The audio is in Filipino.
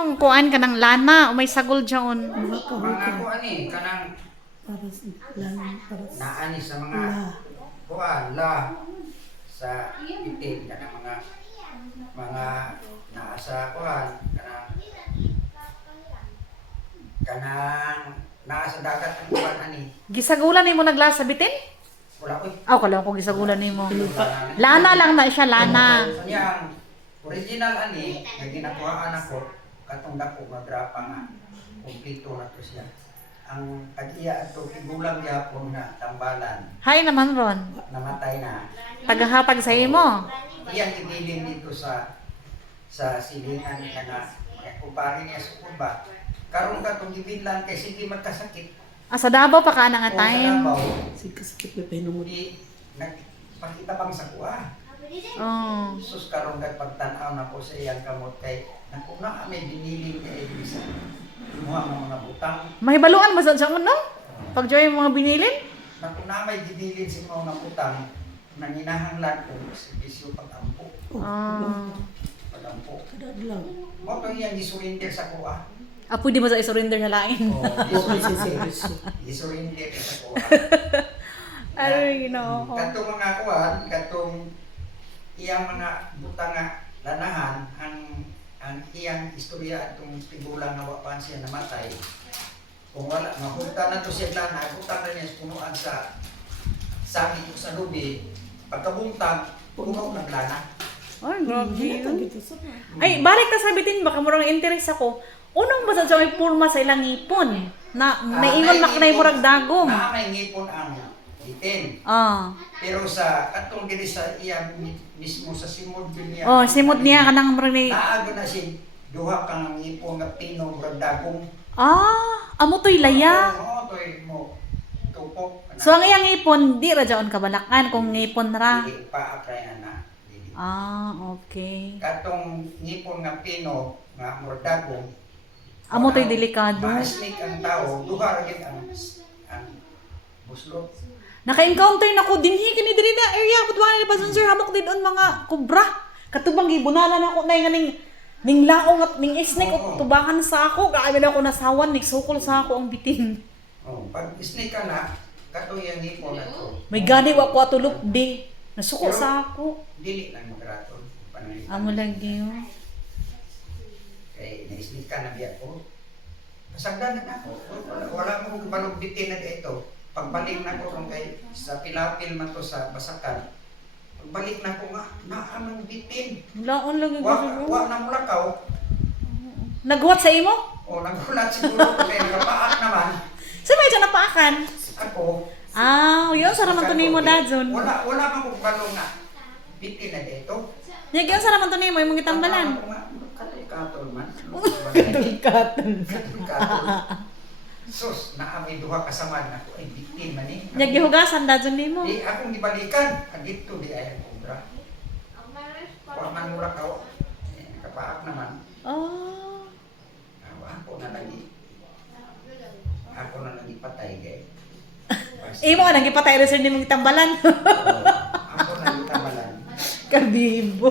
Ang kuan ka ng lana o may sagol dyan. Mga Mga kahuka. kuan kanang Para sa lang para sa naani sa mga la. kuan la sa itim kanang mga naa sa kuan kanang naa sa dagat ang kuan ani. Gisagulan nimo naglasa bitin? Wala oy. Aw kala ko gisagulan nimo. Lana lang na siya, lana. Kanya ang original ani nga ginakuhaan ako katong dako nga grapa nga kumpleto na to siya. Ang kag-iya ato igulang gyapon nga tambalan Hay naman ron. namatay na. Tagahapag sa imo. Iyang ibilin dito sa silingan nga kumpare niya sa kuba. Karon katong gibilan kay sige magkasakit. Sa Davao pa ka na nga O sa time. Davao, Sige sakit may pahinungod. di nagpakita pang sa kuha. Oh. Sus karon kay pagtan-aw na po sa iyang kamot kay naku na may biniling kay Elisa. Kumuha ng mga butang. Mahibaluan ba sa dyan no? Pag dyan yung mga binilin? Naku na may gibilin sa mga butang nanginahanglan ko sa bisyo pag-ampo. Ah. Pag-ampo. Kadadlaw. Mo to iyang gisurrender sa kuha. Pwede mo sa isurrender na lain. Oh, Okay si gisurrender. service. Gisurrender sa kuha. Ay, ginoo ko. Katong mga kuhan, katong iyang mga butang nga lanahan, ang iyang istorya atong tigulang nga wapan siya namatay. Kung wala, mapunta na to siya lana, butang na niya sa punuan sa ito sa lubi. Pagkabuntag, puno ng lana. Ay, grabe. Ginatag ito sa Ay, balik ka sa bitin, baka murang interest ako. Unang ba sa dyan may purma sa ilang ngipon? Na, naingon maknay murag dagom. Na may ngipon ang itin. Ah. Pero sa katong diri sa iya mismo sa simod din niya. Oh, simod niya kanang murag ni. Naago na si duha ka ng ngipon nga pino murag dagong. Amo to'y laya. Oo, toy mo. Tupok. So ang iyang ngipon, di ra dyan kabalakan kung ngipon ra. Dili pa apray na. Dili. Okay. Katong ngipon nga pino nga murag dagong. Amo to'y delikado. Maasnik ang tao, duha ra gyud ang buslot. Naka-encounter na ko dinhi kini diri na area putwa ni Pastor Sir hamok din on mga kubra. Katubang gibunalan ako na ning laong at ning snake Oo. tubangan sa ako. Kaayo na ako nasawan ning sukol sa ako ang bitin. Oh, pag snake ka na, katong yang ngipon na to. May gani wa ko atulok di. Nasuko sa ako. Dili lang magraton. Panangin. Amo lagi yo. Kay na-snake ka na biya ko. Pasagdan na ako. Wala mo kong balugbitin na dito. Pagbalik na ko kung kay sa pilapil man to sa basakan. Pagbalik na ko nga, naamang bitin. Laon lang yung gusto. Wa na mulakaw. Naghuwat sa imo? O nagulat siguro ko kay kapaak naman. Sa may dyan napaakan? Ako. Yun sa raman to nimo dadzon. Wala man kong balong na bitin na dito. Yun sa raman to nimo imong gitambalan. Katol man. Katon. Katol. Sus, naamay duha kasaman ako ay bitin man eh. Nya gihugasan dadzon nimo. Di akong gibalikan. Dito di ay kubra. Wa man mura ka. Kapaak naman. Oh. Ako na lagi. Ako na lagi patay kay. Imo ka nang ipatay rin sa nimo gitambalan. Ako na lagi tabalan. Kabibo.